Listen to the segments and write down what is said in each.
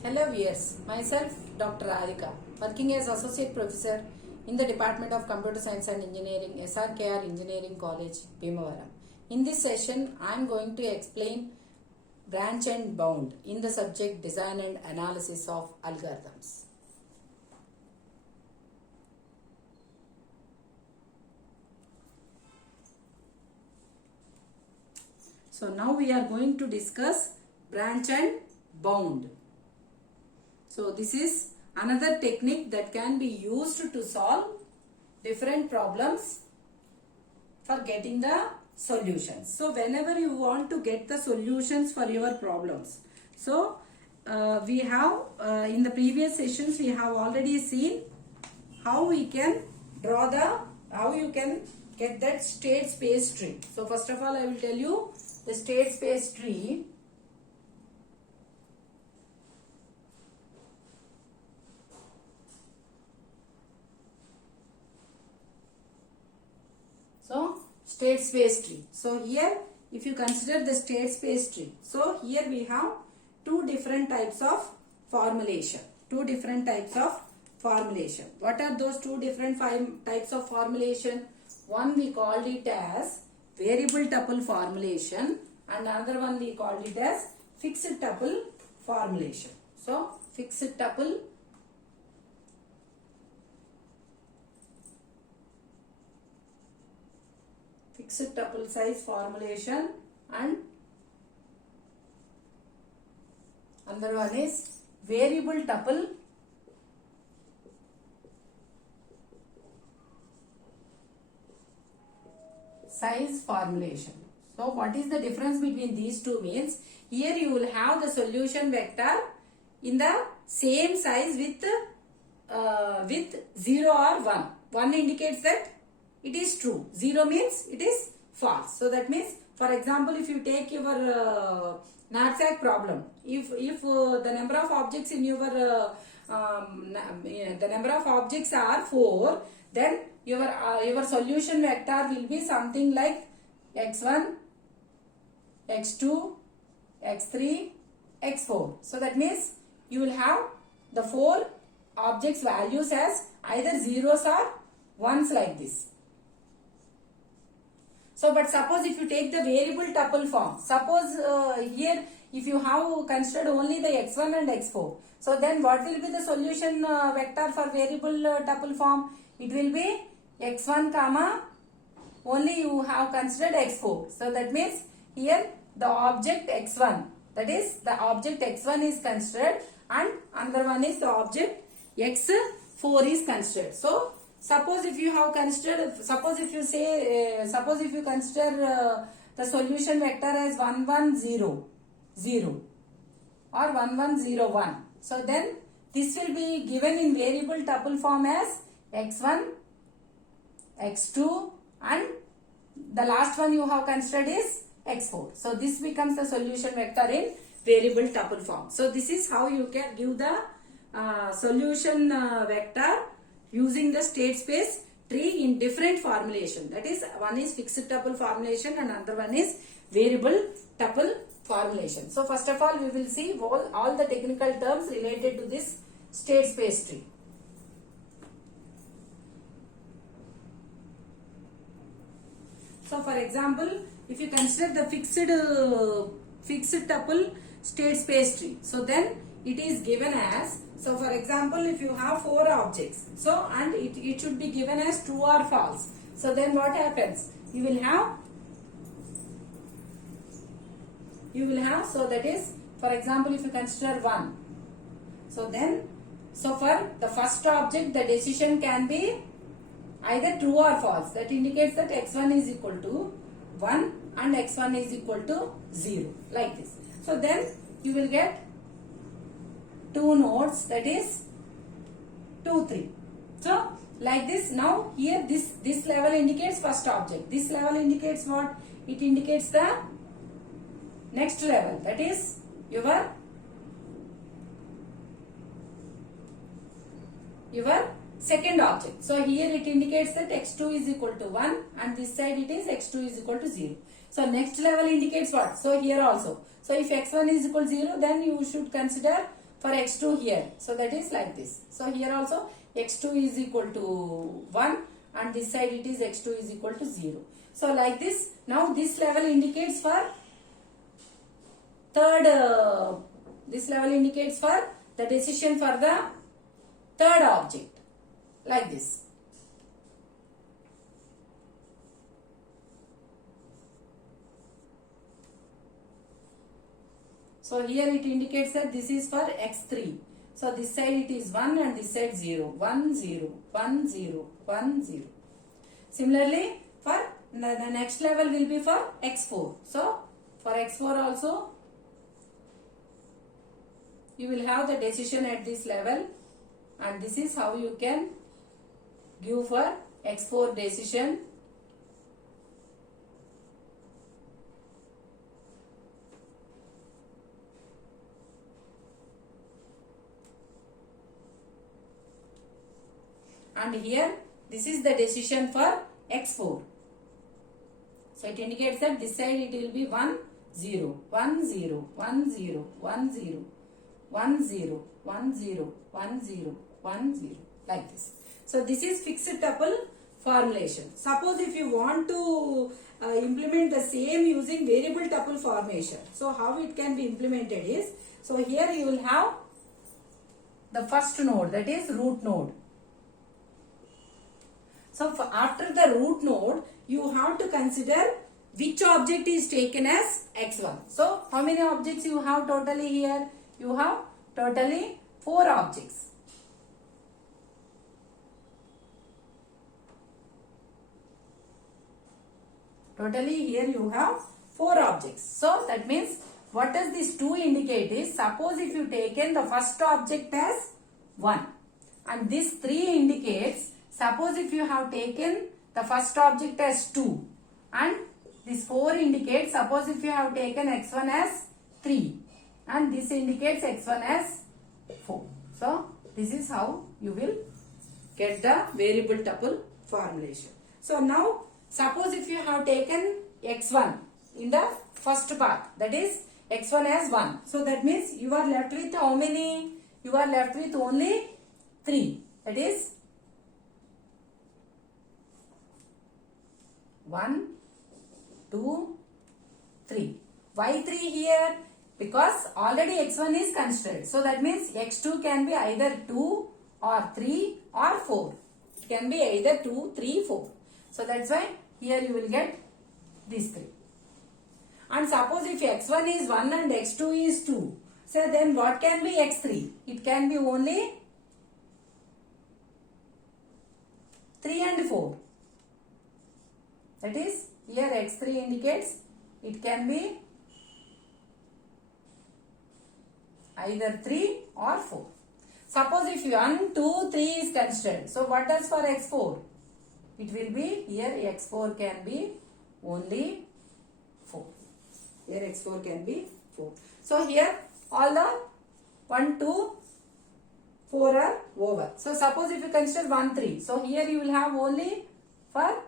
Hello viewers, myself Dr. Radhika, working as Associate Professor in the Department of Computer Science and Engineering, SRKR Engineering College, Bhimavaram. In this session, I am going to explain branch and bound in the subject Design and Analysis of Algorithms. So now we are going to discuss branch and bound. So this is another technique that can be used to solve different problems for getting the solutions. So whenever you want to get the solutions for your problems, so we have in the previous sessions we have already seen how we can draw how you can get that state space tree. So first of all I will tell you the state space tree. So state space tree. So here if you consider the state space tree, so here we have two different types of formulation. What are those two different types of formulation? One we called it as variable tuple formulation and another one we called it as fixed tuple formulation. So fixed tuple size formulation and another one is variable tuple size formulation. So what is the difference between these two means? Here you will have the solution vector in the same size with 0 or 1. 1 indicates that it is true. 0 means it is false. So that means, for example, if you take your knapsack problem, if the number of objects in your the number of objects are 4, then your solution vector will be something like x1, x2, x3, x4. So that means you will have the 4 objects values as either zeros or ones like this. So, but suppose if you take the variable tuple form, suppose here if you have considered only the x1 and x4, so then what will be the solution vector for variable tuple form? It will be x1 comma, only you have considered x4. So that means here the object x1, that is the object x1 is considered and another one is the object x4 is considered. So suppose if you have considered, suppose if you consider the solution vector as 1 1 0 0 or 1 1 0 1. So then this will be given in variable tuple form as x1, x2 and the last one you have considered is x4. So this becomes the solution vector in variable tuple form. So this is how you can give the solution vector using the state space tree in different formulation. That is, one is fixed tuple formulation and another one is variable tuple formulation. So first of all we will see all the technical terms related to this state space tree. So for example, if you consider the fixed tuple state space tree, so then it is given as, so for example if you have 4 objects, so and it should be given as true or false. So then what happens? You will have, so that is, for example if you consider 1, so then, so for the first object the decision can be either true or false. That indicates that x1 is equal to 1 and x1 is equal to 0, like this. So then you will get 2 nodes, that is 2 3. So like this. Now here this level indicates first object, this level indicates what? It indicates the next level, that is your second object. So here it indicates that x2 is equal to 1 and this side it is x2 is equal to 0. So next level indicates what? So here also. So if x1 is equal to 0, then you should consider for x2 here. So that is like this. So here also x2 is equal to 1 and this side it is x2 is equal to 0. So like this. Now this level indicates for third, this level indicates for the decision for the third object. Like this. So here it indicates that this is for x3. So this side it is 1 and this side 0. 1, 0, 1, 0, 1, 0. Similarly, for the next level will be for x4. So for x4 also, you will have the decision at this level, and this is how you can give for x4 decision. And here this is the decision for x4. So it indicates that this side it will be 1, 0, 1, 0, 1, 0, 1, 0, 1, 0, 1, 0, 1, 0, 1, 0, like this. So this is fixed tuple formulation. Suppose if you want to implement the same using variable tuple formation. So how it can be implemented is, so here you will have the first node, that is root node. So after the root node, you have to consider which object is taken as x1. So how many objects you have totally here? You have totally 4 objects. Totally here you have 4 objects. So that means what does this 2 indicate is, suppose if you taken the first object as 1 and this 3 indicates, suppose if you have taken the first object as 2 and this 4 indicates, suppose if you have taken x1 as 3 and this indicates x1 as 4. So this is how you will get the variable tuple formulation. So now suppose if you have taken x1 in the first path, that is x1 as 1. So that means you are left with how many? You are left with only 3. That is 1, 2, 3. Why 3 here? Because already x1 is considered. So that means x2 can be either 2 or 3 or 4. It can be either 2, 3, 4. So that's why here you will get these 3. And suppose if x1 is 1 and x2 is 2. So then what can be x3? It can be only 3 and 4. That is, here x3 indicates it can be either 3 or 4. Suppose if 1, 2, 3 is considered. So what does for x4? It will be, here x4 can be only 4. Here x4 can be 4. So here all the 1, 2, 4 are over. So suppose if you consider 1, 3. So here you will have only for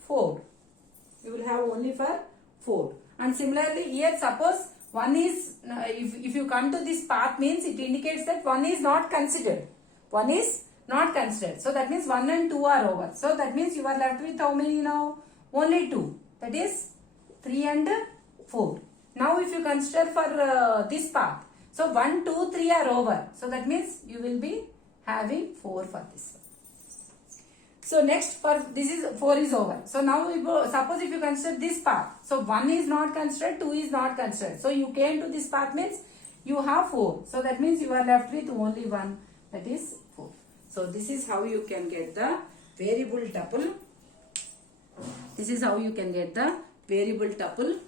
4. You will have only for 4. And similarly here suppose 1 is, if you come to this path means it indicates that 1 is not considered. 1 is not considered. So that means 1 and 2 are over. So that means you are left with how many now? Only 2. That is 3 and 4. Now if you consider for this path. So 1, 2, 3 are over. So that means you will be having 4 for this one. So next for this is 4 is over. So now we go, suppose if you consider this path. So 1 is not considered, 2 is not considered. So you came to this path means you have 4. So that means you are left with only 1, that is 4. So this is how you can get the variable tuple. This is how you can get the variable tuple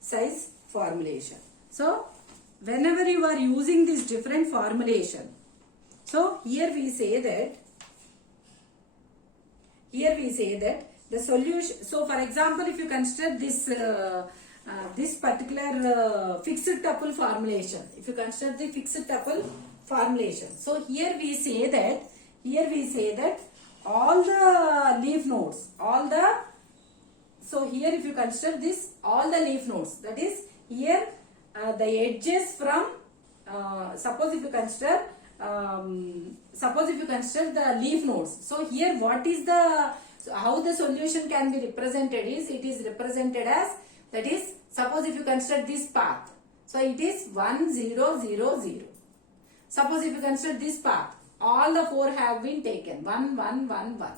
size formulation. So whenever you are using this different formulation, so here we say that the solution, so for example if you consider this this particular fixed tuple formulation, if you consider the fixed tuple formulation, so here we say that all the leaf nodes, so here if you consider this all the leaf nodes, that is here the edges from suppose if you consider the leaf nodes. So here what is the, so how the solution can be represented is, it is represented as, that is, suppose if you consider this path, so it is 1 0 0 0. Suppose if you consider this path, all the 4 have been taken, 1 1 1 1.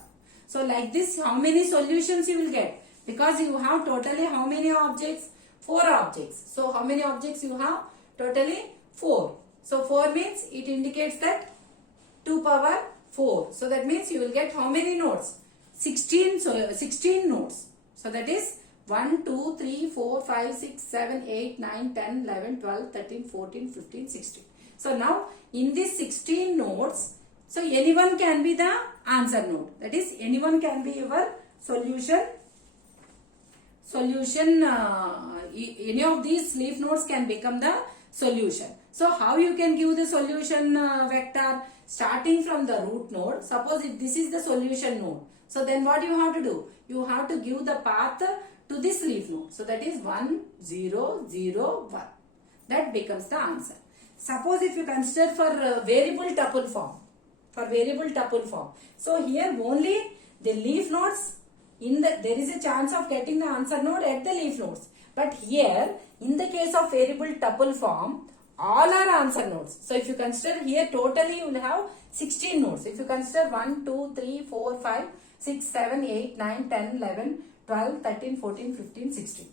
So like this, how many solutions you will get? Because you have totally how many objects? 4 objects. So how many objects you have? Totally 4. So 4 means it indicates that 2 power 4. So that means you will get how many nodes? 16, so 16 nodes. So that is 1, 2, 3, 4, 5, 6, 7, 8, 9, 10, 11, 12, 13, 14, 15, 16. So now in these 16 nodes, so anyone can be the answer node. That is, anyone can be your solution. Any of these leaf nodes can become the solution. So how you can give the solution vector? Starting from the root node. Suppose if this is the solution node, so then what you have to do? You have to give the path to this leaf node. So that is 1 0 0 1. That becomes the answer. Suppose if you consider for variable tuple form. So here only the leaf nodes, there is a chance of getting the answer node at the leaf nodes. But here, in the case of variable tuple form, all are answer nodes. So if you consider here, totally you will have 16 nodes. If you consider 1, 2, 3, 4, 5, 6, 7, 8, 9, 10, 11, 12, 13, 14, 15, 16.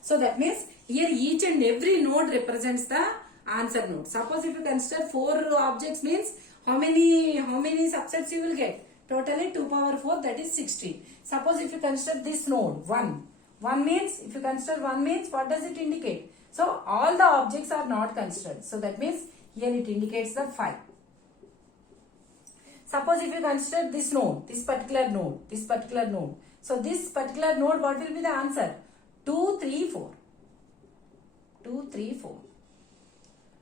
So that means here each and every node represents the answer node. Suppose if you consider 4 objects means how many subsets you will get? Totally 2 power 4, that is 16. Suppose if you consider this node 1 means, if you consider 1 means, what does it indicate? So all the objects are not considered. So that means here it indicates the 5. Suppose if you consider this node, this particular node. So this particular node, what will be the answer? 2 3 4.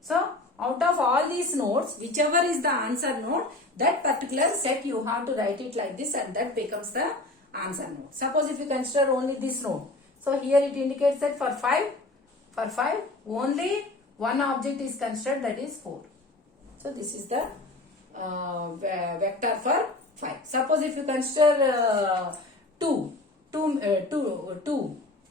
So out of all these nodes, whichever is the answer node, that particular set you have to write it like this, and that becomes the answer node. Suppose if you consider only this node, so here it indicates that for 5 only one object is considered, that is 4. So this is the vector for 5. Suppose if you consider 2,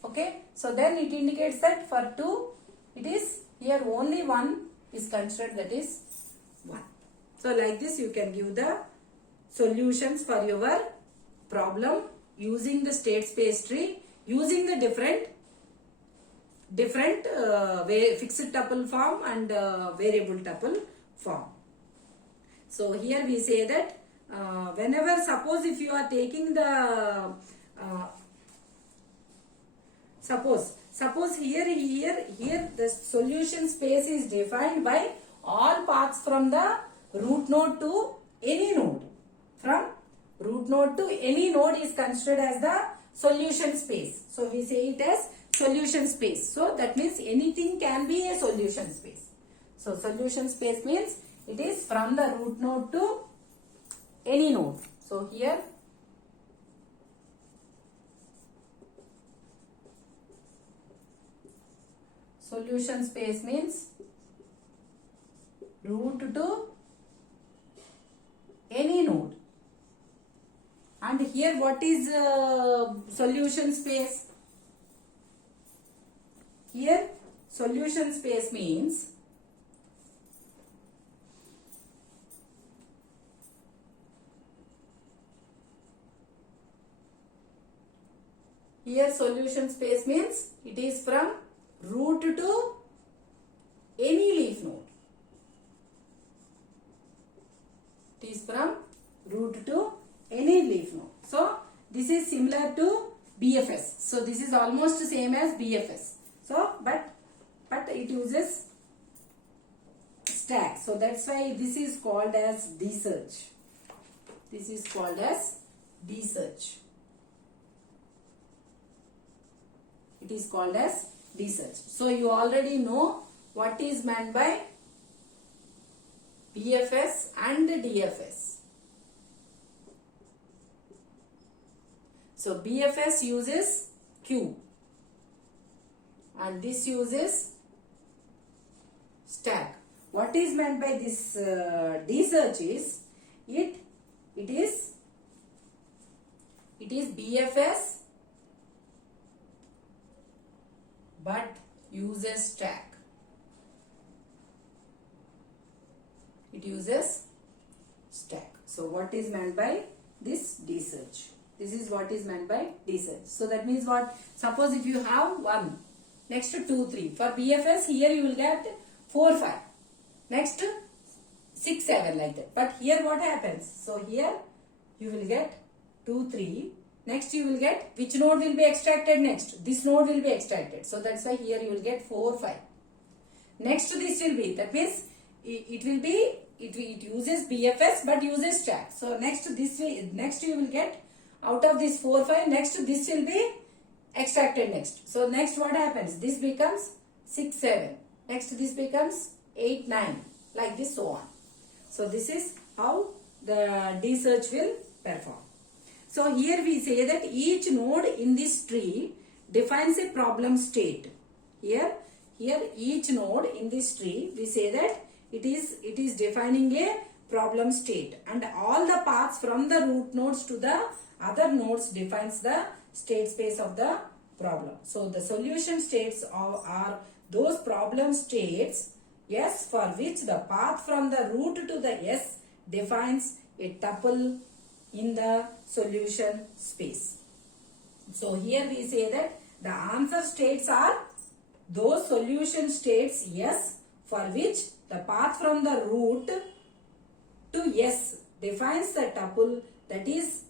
okay, so then it indicates that for 2 it is here only 1 is considered, that is 1. So like this you can give the solutions for your problem using the state space tree, using the different fixed tuple form and variable tuple form. So here we say that whenever, suppose if you are taking the suppose here the solution space is defined by all paths from the root node to any node. From root node to any node is considered as the solution space. So we say it as solution space. So that means anything can be a solution space. So solution space means it is from the root node to any node. So here solution space means root to any node. And here what is solution space? Here solution space means it is from root to any leaf node. It is from root to any leaf node. So this is similar to BFS. So this is almost the same as BFS. So but it uses stack. So that's why this is called as D-search. This is called as D-search. It is called as D-search. So you already know what is meant by BFS and DFS. So BFS uses queue and this uses stack. what is meant by this D search is it is BFS but uses stack. It uses stack. So what is meant by this D search? This is what is meant by D search. So that means what? Suppose if you have 1, next to 2, 3. For BFS here you will get 4, 5. Next 6, 7 like that. But here what happens? So here you will get 2, 3. Next you will get which node will be extracted next? This node will be extracted. So that's why here you will get 4, 5. Next this will be, that means it will be, it uses BFS but uses stack. So next you will get out of this 4, 5, next this will be extracted next. So next what happens? This becomes 6, 7. Next this becomes 8, 9. Like this, so on. So this is how the D search will perform. So here we say that each node in this tree defines a problem state. Here each node in this tree, we say that it is defining a problem state, and all the paths from the root nodes to the other nodes defines the state space of the problem. So the solution states are those problem states S for which the path from the root to the S defines a tuple in the solution space. So here we say that the answer states are those solution states S for which the path from the root to S defines the tuple that is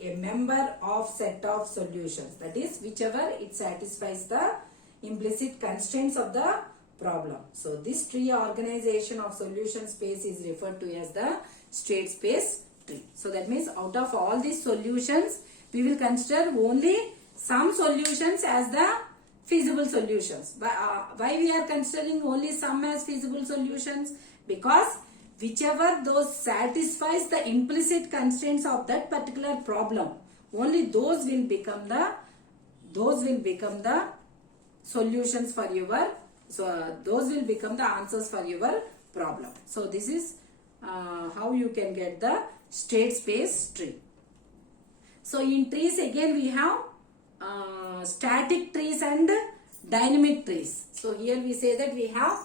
a member of set of solutions, that is whichever it satisfies the implicit constraints of the problem. So this tree organization of solution space is referred to as the state space tree. So that means out of all these solutions we will consider only some solutions as the feasible solutions. Why we are considering only some as feasible solutions? Because whichever those satisfies the implicit constraints of that particular problem, only those will become the solutions for your, so those will become the answers for your problem. So this is how you can get the state space tree. So in trees again we have static trees and dynamic trees. So here we say that we have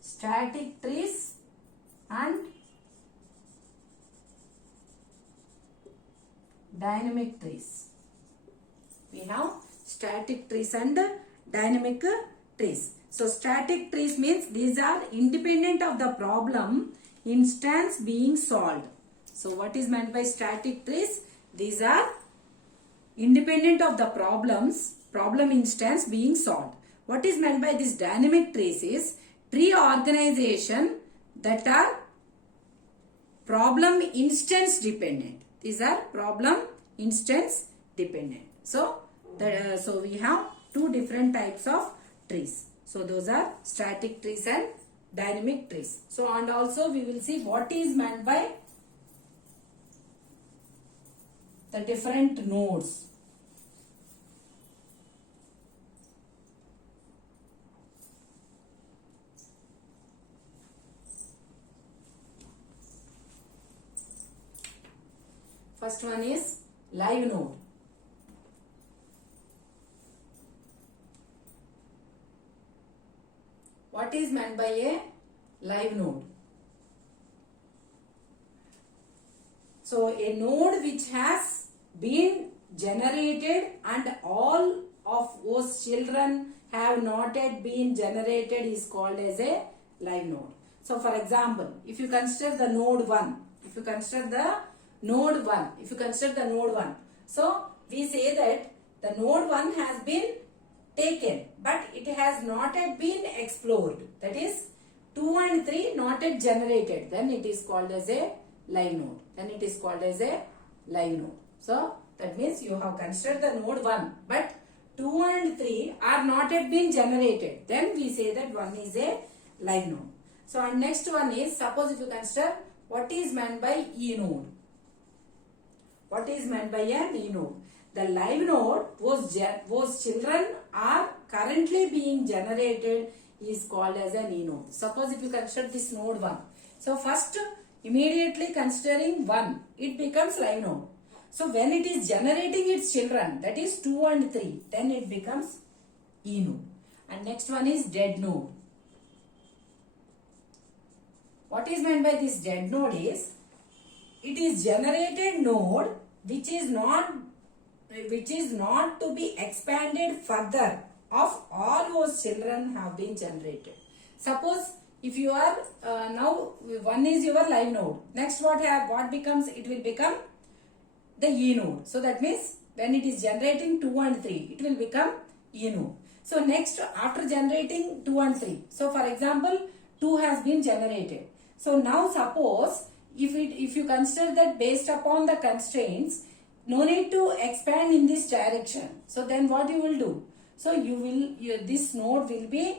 static trees and dynamic trees. We have static trees and dynamic trees. So static trees means these are independent of the problem instance being solved. So what is meant by static trees? These are independent of the problem instance being solved. What is meant by this dynamic trees is tree organization that are problem instance dependent. These are problem instance dependent. So we have two different types of trees. So those are static trees and dynamic trees. So and also we will see what is meant by the different nodes. First one is live node. What is meant by a live node? So a node which has been generated and all of those children have not yet been generated is called as a live node. So for example, if you consider the node 1, so we say that the node 1 has been taken but it has not yet been explored, that is 2 and 3 not yet generated, then it is called as a live node. So that means you have considered the node 1 but 2 and 3 are not yet been generated, then we say that one is a live node. So and next one is, suppose if you consider what is meant by E node. What is meant by an E node? The live node, those children are currently being generated is called as an E node. Suppose if you consider this node 1. So first immediately considering 1, it becomes live node. So when it is generating its children, that is 2 and 3, then it becomes E node. And next one is dead node. What is meant by this dead node is, it is generated node which is not to be expanded further of all those children have been generated. Suppose if you are now 1 is your live node. Next what becomes? It will become the E node. So that means when it is generating 2 and 3, it will become E node. So next after generating 2 and 3. So for example 2 has been generated. So now suppose if you consider that based upon the constraints, no need to expand in this direction. So then what you will do? So this node will be,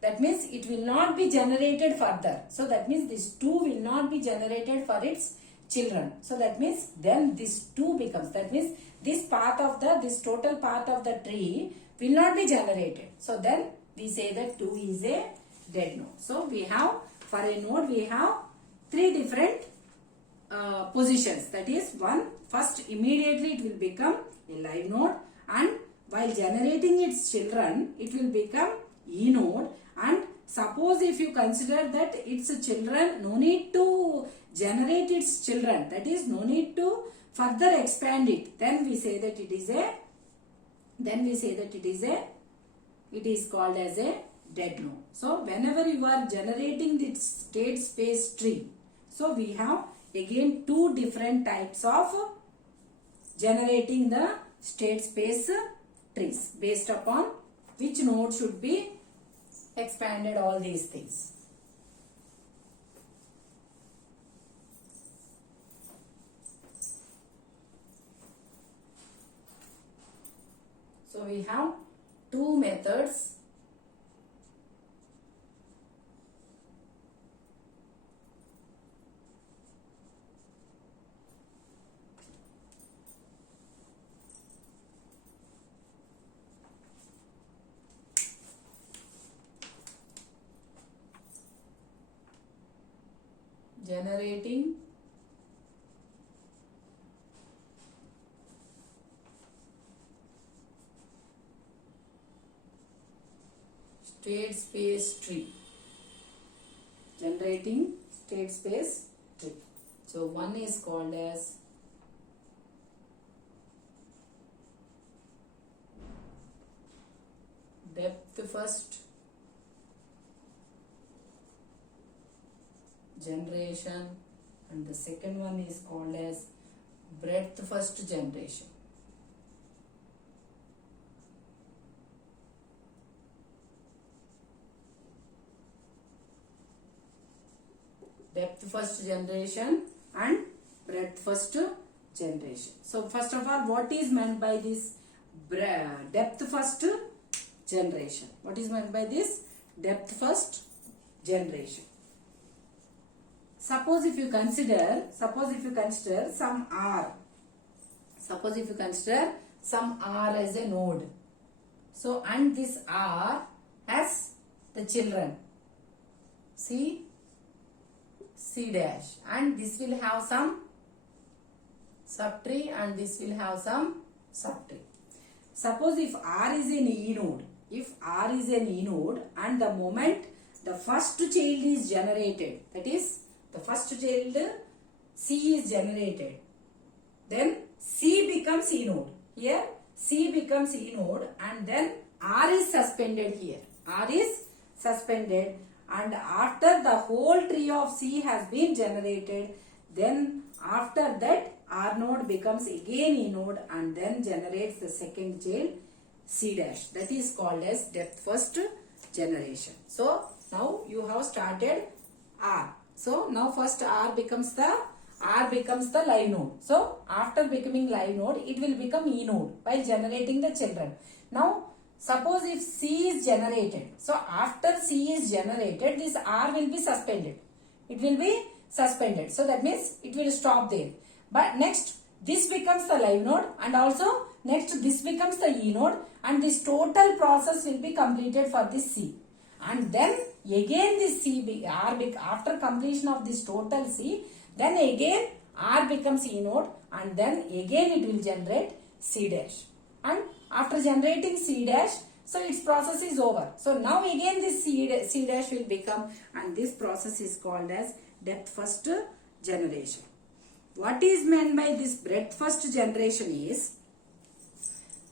that means it will not be generated further. So that means this 2 will not be generated for its children. So that means then this 2 becomes, that means this total part of the tree will not be generated. So then we say that 2 is a dead node. So we have, for a node we have 3 different positions. That is, first immediately it will become a live node, and while generating its children it will become E node. And suppose if you consider that its children, no need to generate its children, that is no need to further expand it, then we say that it is called as a dead node. So whenever you are generating this state space tree, so we have again 2 different types of generating the state space trees, based upon which node should be expanded, all these things. So we have 2 methods. Generating state space tree. Generating state space tree. So one is called as depth first generation, and the second one is called as breadth first generation. Depth first generation and breadth first generation. So first of all, what is meant by this depth first generation? What is meant by this depth first generation? Suppose if you consider some R. Suppose if you consider some R as a node. So and this R has the children C dash, and this will have some subtree and this will have some subtree. Suppose if R is an E node, and the moment the first child is generated, that is the first child C is generated, then C becomes E node. Here C becomes E node, and then R is suspended here. R is suspended, and after the whole tree of C has been generated, then after that R node becomes again E node and then generates the second child C dash. That is called as depth first generation. So now you have started R. So now first R becomes the live node. So after becoming live node, it will become E node while generating the children. Now suppose if C is generated. So after C is generated, this R will be suspended. It will be suspended. So that means it will stop there. But next this becomes the live node, and also Next this becomes the E node and this total process will be completed for this C. And then again this after completion of this total C, then again R becomes E node and then again it will generate C dash. And after generating C dash, so its process is over. So now again this C dash will become, and this process is called as depth first generation. What is meant by this breadth first generation is,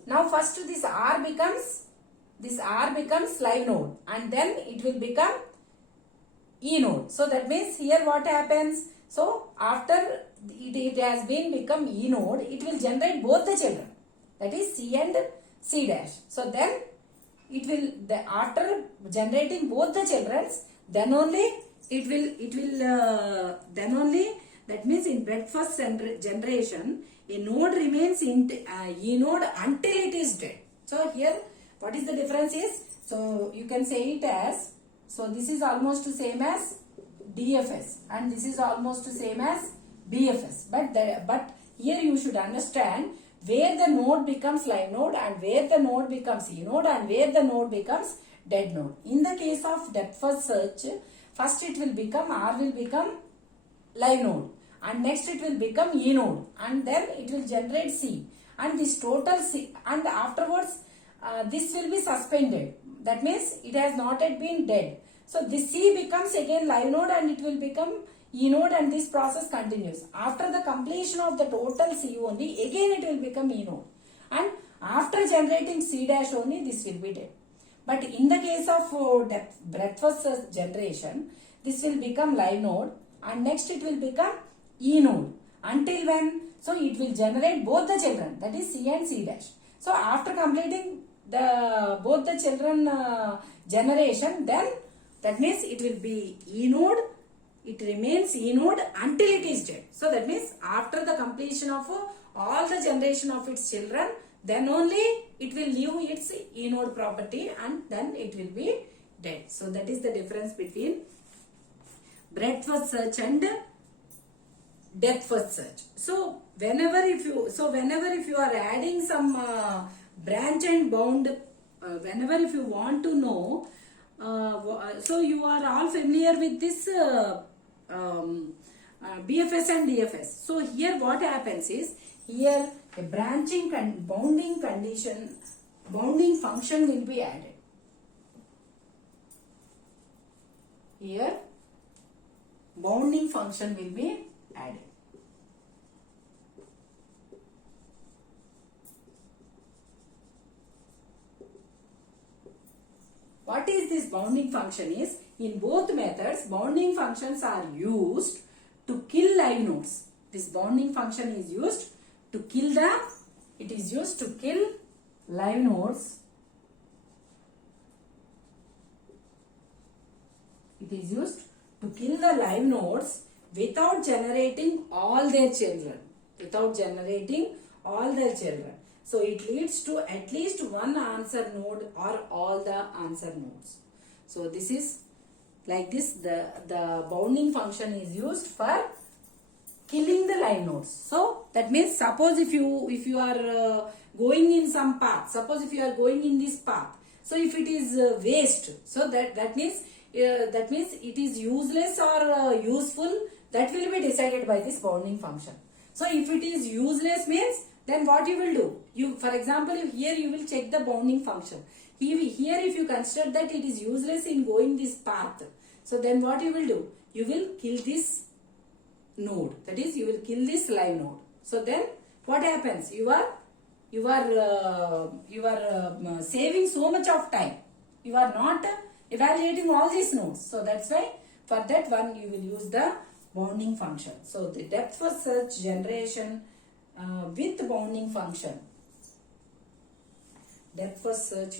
now first this R becomes live node and then it will become E node. So that means here what happens? So after it has been become E node, it will generate both the children, that is C and C dash. So then it will, after generating both the children, then only that means in breadth first generation, a node remains in E node until it is dead. So here what is the difference is, so you can say it as, so this is almost the same as DFS and this is almost the same as BFS, but here you should understand where the node becomes live node and where the node becomes E node and where the node becomes dead node. In the case of depth first search, first it will become, R will become live node and next it will become E node and then it will generate C and this total C, and afterwards this will be suspended. That means it has not yet been dead. So this C becomes again live node and it will become E node and this process continues. After the completion of the total C only, again it will become E node. And after generating C dash only, this will be dead. But in the case of breadth first generation, this will become live node and next it will become E node. Until when? So it will generate both the children, that is C and C dash. So after completing both the children generation, then that means it will be E node. It remains E node until it is dead. So that means after the completion of all the generation of its children, then only it will leave its E node property and then it will be dead. So that is the difference between breadth first search and depth first search. So whenever if you are adding some branch and bound, whenever if you want to know, so you are all familiar with this BFS and DFS. So here what happens is, here a branching and bounding function will be added. Here bounding function will be added. What is this bounding function is, in both methods bounding functions are used to kill live nodes. This bounding function is used to kill live nodes. It is used to kill the live nodes without generating all their children. So it leads to at least one answer node or all the answer nodes. So this is like this. The bounding function is used for killing the live nodes. So that means, suppose if you are going in some path, suppose if you are going in this path, so if it is waste, so that means it is useless or useful, that will be decided by this bounding function. So if it is useless means, then what you will do? For example, here you will check the bounding function. Here if you consider that it is useless in going this path, so then what you will do? You will kill this node, that is you will kill this live node. So then what happens? You are saving so much of time. You are not evaluating all these nodes. So that's why for that one you will use the bounding function. So the depth first search generation with bounding function. Depth first search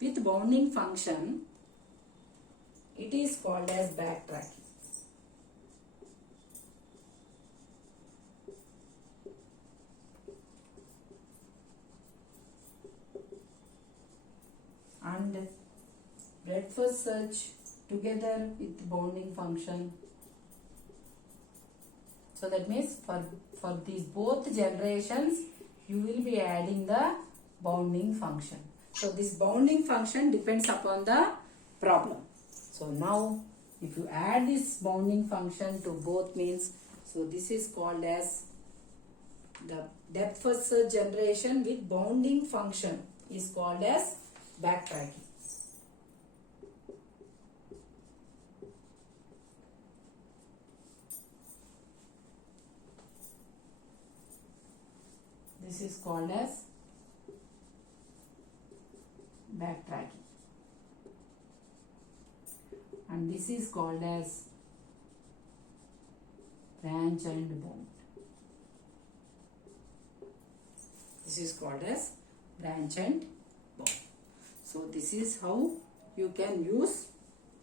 with bounding function, it is called as backtracking. And breadth first search together with bounding function. So that means for these both generations, you will be adding the bounding function. So this bounding function depends upon the problem. So now if you add this bounding function to both means, so this is called as the depth first search generation with bounding function is called as backtracking. This is called as backtracking. And this is called as branch and bound. This is called as branch and bound. So this is how you can use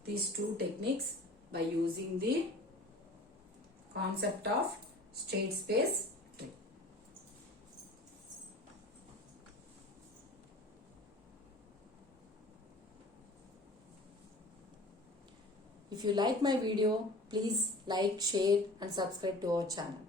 these two techniques by using the concept of state space tree. If you like my video, please like, share and subscribe to our channel.